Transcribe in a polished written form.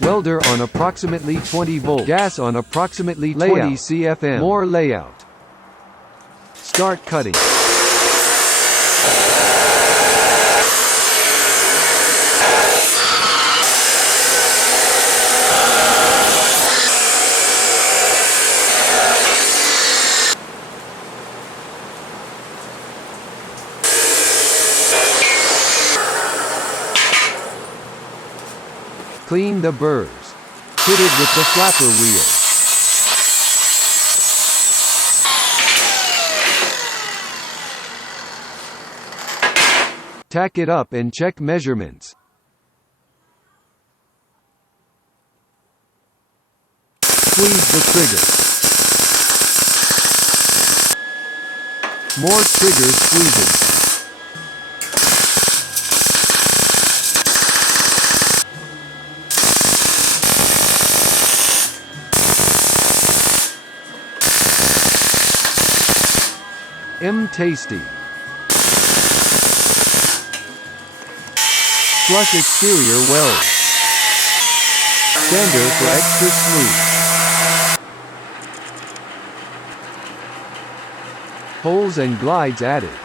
Welder on approximately 20 volt. Gas on approximately 20 CFM. More layout. Start cutting. Clean the burrs. Hit it with the flapper wheel. Tack it up and check measurements. Squeeze the trigger. More trigger squeezing. Tasty. Flush exterior weld. Sander for extra smooth. Holes and glides added.